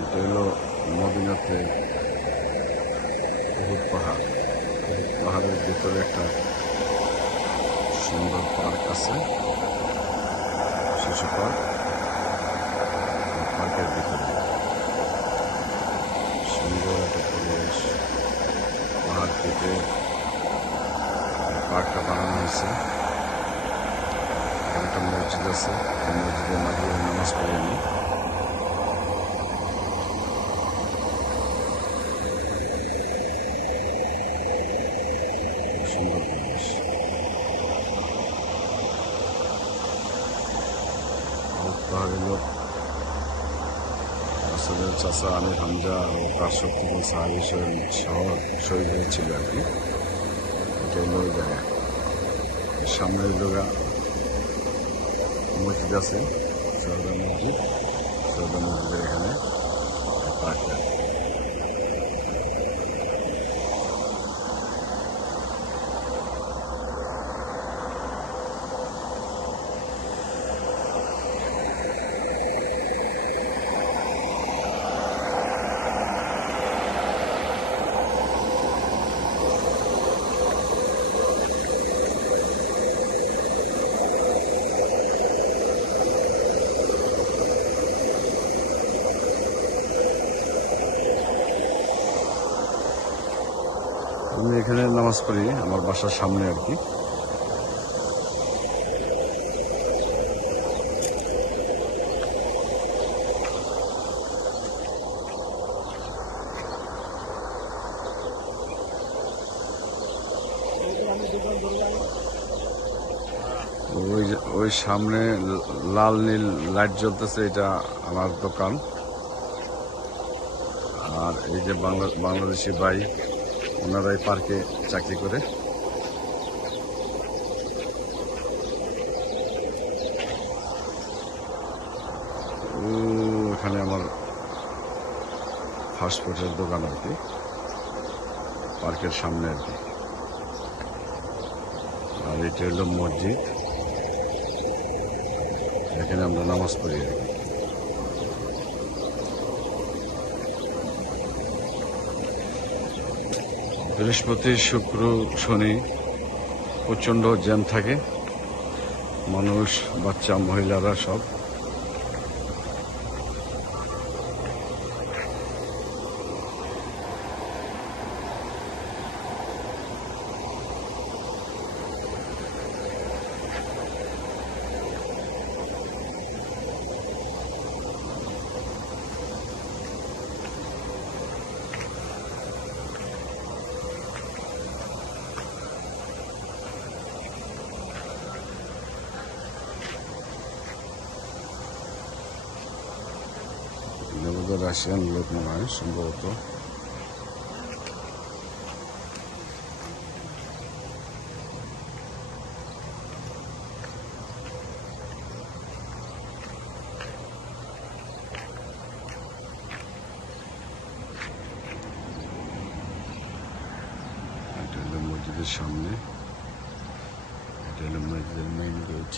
এটা হলো মদিনাতে উহুদ পাহাড়। পাহাড়ের ভিতরে একটা সুন্দর পার্ক আছে। শিশু পার্ক। পার্কের ভিতরে সুন্দর একটা পরিবেশ। পাহাড় কেটে পার্কটা বানানো হয়েছে। একটা মসজিদ আছে। মসজিদে মাগরিবের নামাজ পড়ি পাহাড় হলো আসলের চাষা আমি হামজা ও তার শক্তি সাহাবি শহর শহীদ হয়েছিল আর কি। এটা হলো জায়গা সামনে হলো মসজিদ আছে সৌদা মসজিদ সৌদা মসজিদের এখানে পার্কটা এখানে নামাজ পড়ি, আমার বাসার সামনে আর কি। ওই ওই সামনে লাল নীল লাইট জ্বলতেছে, এটা আমার দোকান। আর এই যে বাংলা বাংলাদেশি ভাই ওনারাই পার্কে চাকরি করে। ও, এখানে আমার ফাস্টফুডের দোকান আর কি। পার্কের সামনে আর কি। আর এটা হলো মসজিদ। এখানে আমরা নামাজ পড়ি আর কি। বৃহস্পতি শুক্র শনি প্রচণ্ড জ্যাম থাকে। মানুষ বাচ্চা মহিলারা সব বোধহয় রাশিয়ান লোক মনে হয় সম্ভবত মসজিদের সামনে। এটা হলো মসজিদের মেইন গেট